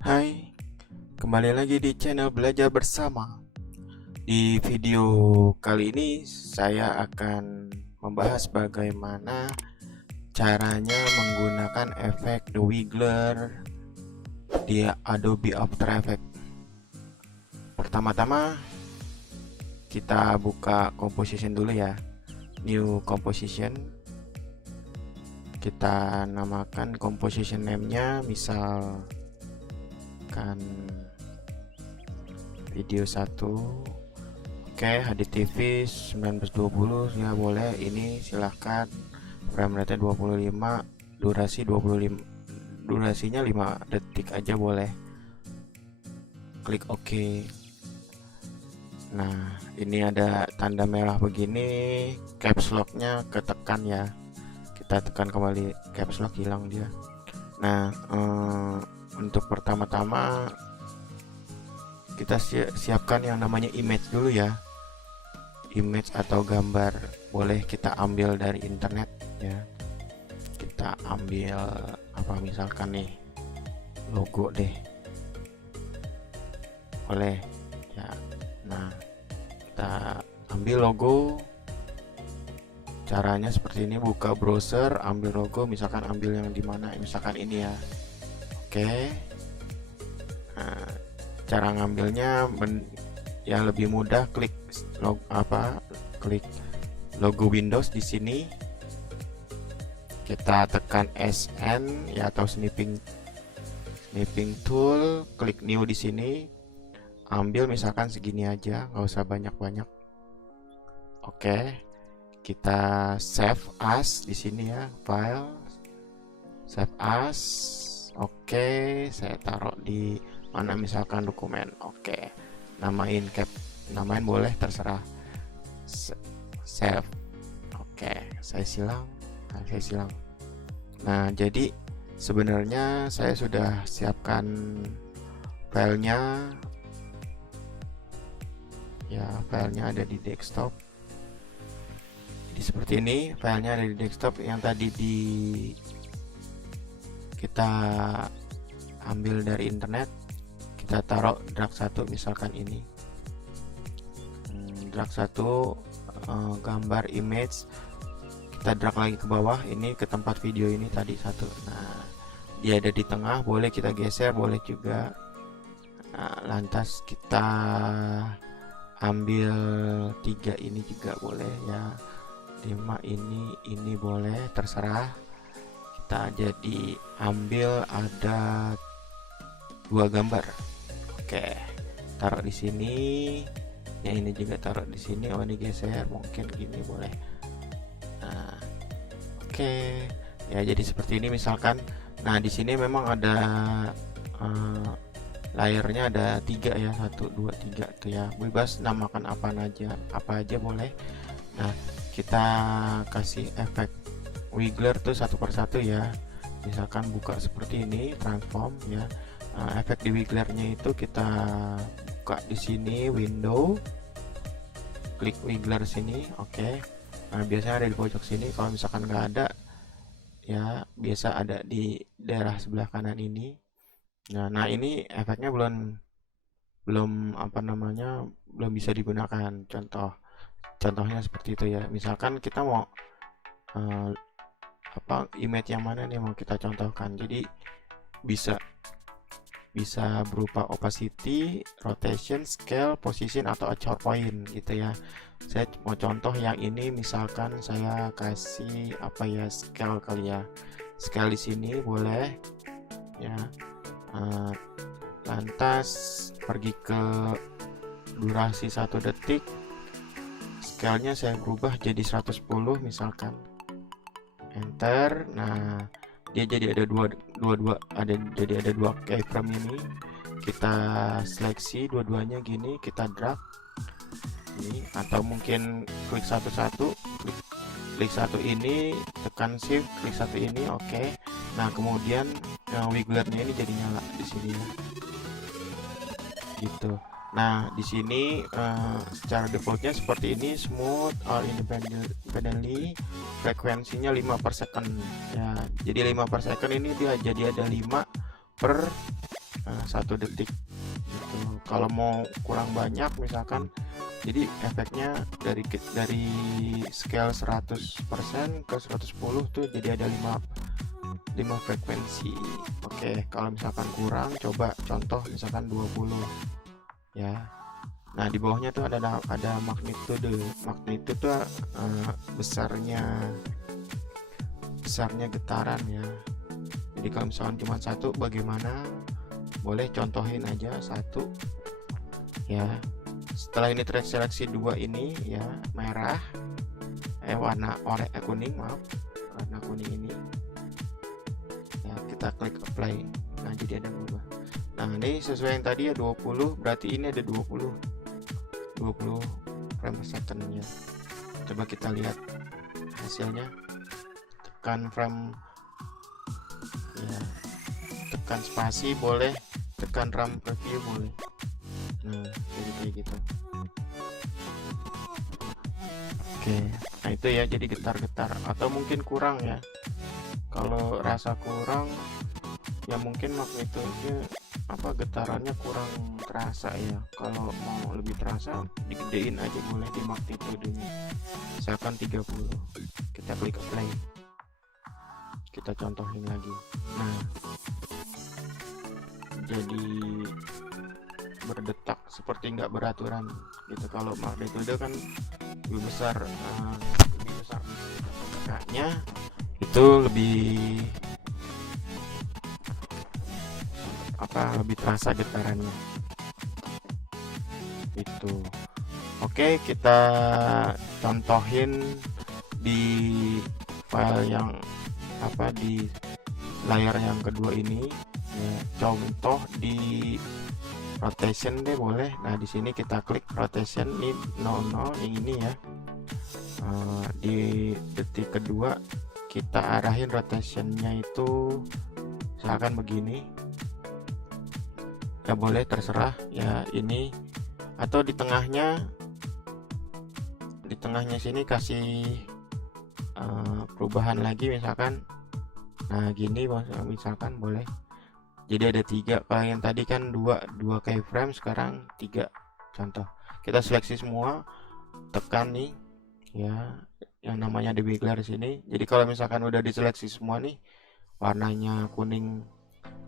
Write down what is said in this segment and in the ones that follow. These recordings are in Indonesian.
Hai, kembali lagi di channel Belajar Bersama. Di video kali ini saya akan membahas bagaimana caranya menggunakan efek The Wiggler di Adobe After Effects. Pertama-tama kita buka composition dulu ya. New composition. Kita namakan composition name-nya misal kan video 1. Oke, HDTV 1920 ya boleh. Ini silahkan frame rate 25, durasi 25, durasinya 5 detik aja boleh. Klik OK. Nah, ini ada tanda merah begini, caps lock-nya ketekan ya. Kita tekan kembali, caps lock hilang dia. Nah, untuk pertama-tama kita siapkan yang namanya image dulu ya. Image atau gambar boleh kita ambil dari internet ya. Kita ambil apa misalkan nih logo deh, boleh ya. Nah, kita ambil logo. Caranya seperti ini, buka browser, ambil logo, misalkan ambil yang dimana, misalkan ini ya. Oke. Nah, cara ngambilnya ya lebih mudah, klik klik logo Windows di sini. Kita tekan SN ya atau snipping tool, klik new di sini. Ambil misalkan segini aja, nggak usah banyak-banyak. Oke. Kita save as di sini ya, file, save as. Oke, saya taruh di mana misalkan dokumen. Oke, namain namain boleh terserah. Save. Oke, saya silang. Nah, jadi sebenarnya saya sudah siapkan filenya. Ya, filenya ada di desktop. Jadi seperti ini, filenya ada di desktop yang tadi kita ambil dari internet. Kita taruh drag 1 misalkan ini. Drag 1 gambar image. Kita drag lagi ke bawah ini ke tempat video ini tadi satu. Nah, dia ada di tengah, boleh kita geser, boleh juga. Nah, lantas kita ambil 3 ini juga boleh ya. 5 ini boleh, terserah. Kita jadi ambil ada 2 gambar. Oke, taruh di sini. Yang ini juga taruh di sini. Oh, ini geser, mungkin gini boleh. Nah, oke. Ya, jadi seperti ini misalkan. Nah, di sini memang ada layarnya ada 3 ya, 1 2 3 tuh ya. Bebas namakan apa aja boleh. Nah, kita kasih efek wiggler tuh satu persatu ya. Misalkan buka seperti ini, transform ya. Nah, efek di wigglernya itu kita buka di sini, window, klik wiggler sini. Oke. Nah, biasanya ada di pojok sini. Kalau misalkan nggak ada ya, biasa ada di daerah sebelah kanan ini. Nah, ini efeknya belum belum bisa digunakan. Contohnya seperti itu ya. Misalkan kita mau image yang mana nih mau kita contohkan. Jadi bisa berupa opacity, rotation, scale, position atau anchor point gitu ya. Saya mau contoh yang ini, misalkan saya kasih scale kali ya. Scale di sini boleh ya. Lantas pergi ke durasi 1 detik. Scale-nya saya berubah jadi 110 misalkan. Enter. Nah, dia jadi ada jadi ada dua keyframe ini. Kita seleksi dua-duanya gini, kita drag ini, atau mungkin klik satu-satu, klik satu ini, tekan shift, klik satu ini. Oke. Nah, kemudian wigglernya ini jadi nyala di sini ya. Gitu. Nah, di sini secara defaultnya seperti ini, smooth or independently, frekuensinya 5 per second ya. Jadi 5 per second ini dia jadi ada 5 per 1 detik gitu. Kalau mau kurang banyak misalkan, jadi efeknya dari scale 100% ke 110 tuh jadi ada 5 frekuensi. Oke, kalau misalkan kurang, coba contoh misalkan 20 ya. Nah, di bawahnya tuh ada magnitude. Magnitude tuh besarnya getaran ya. Jadi kalau misalkan cuma 1, bagaimana? Boleh contohin aja 1 ya. Setelah ini terseleksi 2 ini ya, merah, warna kuning, maaf, warna kuning ini ya, kita klik apply. Nah, jadi ada berubah. Nah, ini sesuai yang tadi ya 20, berarti ini ada 20 frame per second ya. Coba kita lihat hasilnya. Tekan frame ya, tekan spasi boleh, tekan RAM preview boleh. Nah, jadi kayak gitu. Oke, nah itu ya, jadi getar-getar atau mungkin kurang ya. Kalau rasa kurang ya mungkin magnitude getarannya kurang terasa ya. Kalau mau lebih terasa, digedein aja boleh di magnitudenya, misalkan 30. Kita klik apply, kita contohin lagi. Nah, jadi berdetak seperti nggak beraturan gitu. Kalau magnitude kan lebih besar, makanya itu lebih lebih terasa getarannya itu. Oke, kita contohin di file yang di layar yang kedua ini ya, contoh di rotation deh boleh. Nah, di sini kita klik rotation ini 00 yang ini ya. Di detik kedua kita arahin rotationnya itu misalkan begini ya, boleh terserah ya ini, atau di tengahnya sini kasih perubahan lagi misalkan. Nah, gini misalkan boleh. Jadi ada 3, kalau yang tadi kan 2 keyframe, sekarang 3 contoh. Kita seleksi semua, tekan nih ya yang namanya di wiggler sini. Jadi kalau misalkan udah diseleksi semua nih, warnanya kuning,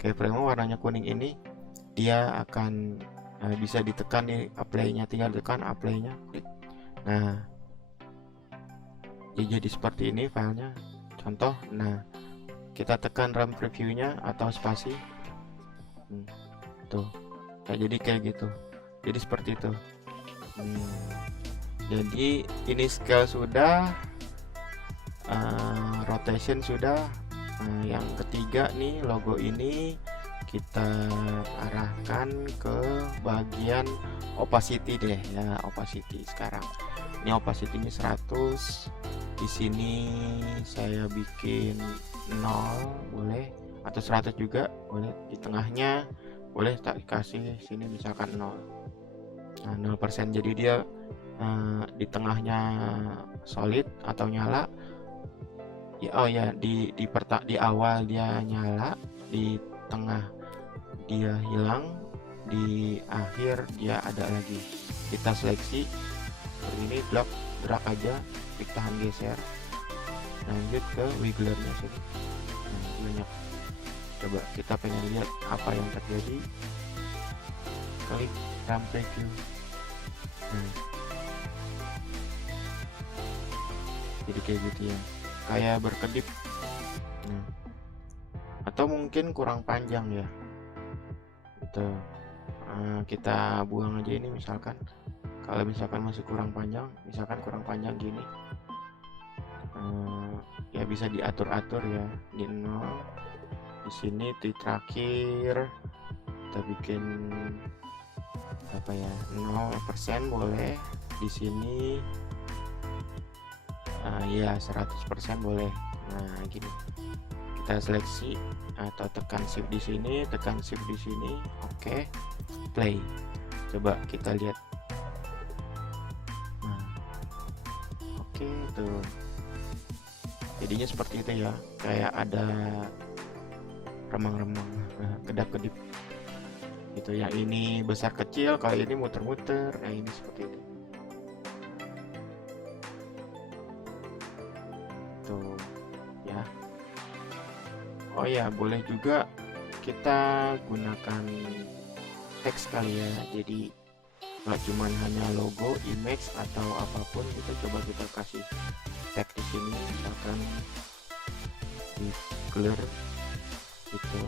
keyframe warnanya kuning ini, dia akan bisa ditekan nih apply-nya, tinggal tekan apply-nya, klik. Nah, jadi seperti ini filenya contoh. Nah, kita tekan RAM preview-nya atau spasi tuh. Nah, jadi kayak gitu, jadi seperti itu. Jadi ini scale sudah, rotation sudah. Yang ketiga nih, logo ini kita arahkan ke bagian opacity deh ya. Opacity sekarang ini opacity-nya 100. Di sini saya bikin 0 boleh, atau 100 juga boleh. Di tengahnya boleh tak kasih sini misalkan 0. Nah, 0%, jadi dia di tengahnya solid atau nyala ya. Oh ya, di awal dia nyala, di tengah dia hilang, di akhir dia ada lagi. Kita seleksi seperti ini, drag aja, klik tahan geser, lanjut ke wigglernya sini. Nah, banyak. Coba kita pengen lihat apa yang terjadi, klik RAM preview. Nah, jadi kayak gitu ya, kayak berkedip. Nah, atau mungkin kurang panjang ya itu. Kita buang aja ini misalkan. Kalau misalkan masih kurang panjang, misalkan kurang panjang gini, ya bisa diatur-atur ya. Di 0, di sini di terakhir kita bikin apa ya, 0% boleh. Di sini ya 100% boleh. Nah, gini kita seleksi atau tekan shift di sini, tekan shift di sini. Oke, play. Coba kita lihat. Nah, oke tuh, jadinya seperti itu ya, kayak ada remang-remang, kedap-kedip. gitu. Yang ini besar kecil, kalau ini muter-muter. Nah, ini seperti itu. Tuh, ya. Oh ya, boleh juga kita gunakan teks kali ya. Jadi nggak cuman hanya logo, image atau apapun, kita coba kita kasih teks di sini, misalkan di clear gitu.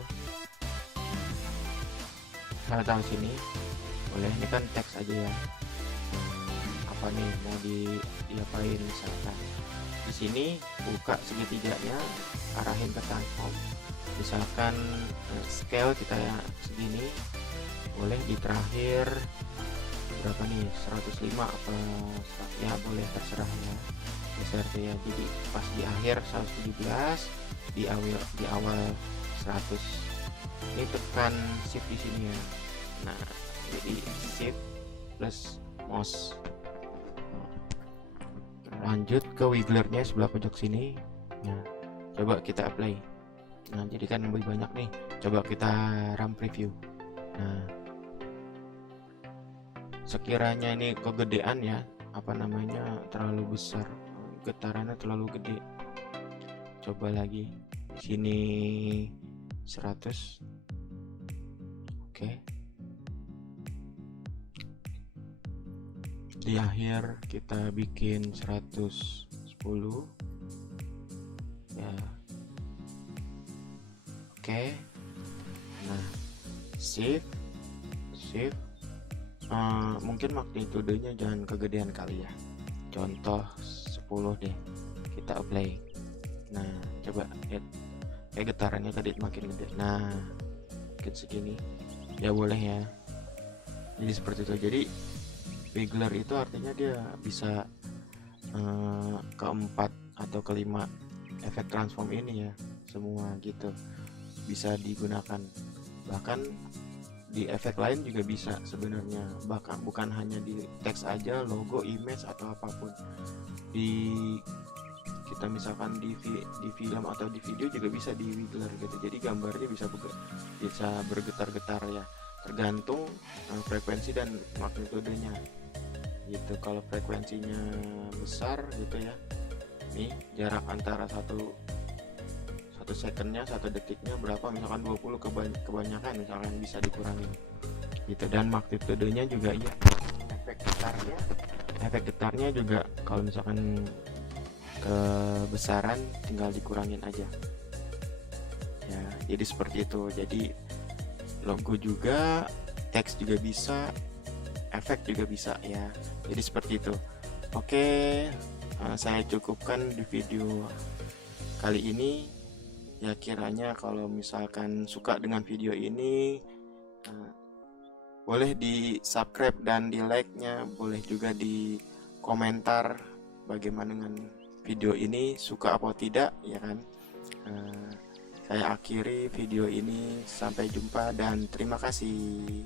Saya tahu sini boleh, ini kan teks aja ya. Apa nih mau diapain, misalkan di sini buka segitiganya, arahin ke transform, misalkan scale kita ya segini, boleh di terakhir berapa nih, 105 apa ya, boleh terserah ya, geser ya. Jadi pas di akhir 117, di awal 100. Ini tekan shift di sini ya. Nah, jadi shift plus mouse. Lanjut ke wigglernya sebelah pojok sini. Nah, coba kita apply. Nah, jadi kan lebih banyak nih. Coba kita run preview. Nah, sekiranya ini kegedean ya, apa namanya, terlalu besar, getarannya terlalu gede, coba lagi sini 100. Oke, di akhir kita bikin 110 ya. Oke, nah shift mungkin magnitudenya jangan kegedean kali ya, contoh 10 deh, kita apply. Nah, coba lihat kayak getarannya tadi makin gede. Nah, mungkin segini ya, boleh ya. Jadi seperti itu. Jadi wiggler itu artinya dia bisa keempat atau kelima efek transform ini ya, semua gitu bisa digunakan. Bahkan di efek lain juga bisa sebenarnya, bahkan bukan hanya di teks aja, logo, image atau apapun. Di kita misalkan di film atau di video juga bisa di wiggler gitu. Jadi gambarnya bisa bergetar-getar ya, tergantung frekuensi dan magnitudenya gitu. Kalau frekuensinya besar gitu ya, nih jarak antara satu secondnya, 1 detiknya berapa, misalkan 20, kebanyakan misalkan bisa dikurangin gitu. Dan magnitudenya juga ya, efek getarnya juga kalau misalkan kebesaran tinggal dikurangin aja ya. Jadi seperti itu. Jadi logo juga, teks juga bisa, efek juga bisa ya. Jadi seperti itu. Oke, saya cukupkan di video kali ini ya. Kiranya kalau misalkan suka dengan video ini, boleh di subscribe dan di like nya, boleh juga di komentar bagaimana dengan video ini, suka atau tidak ya kan. Saya akhiri video ini, sampai jumpa dan terima kasih.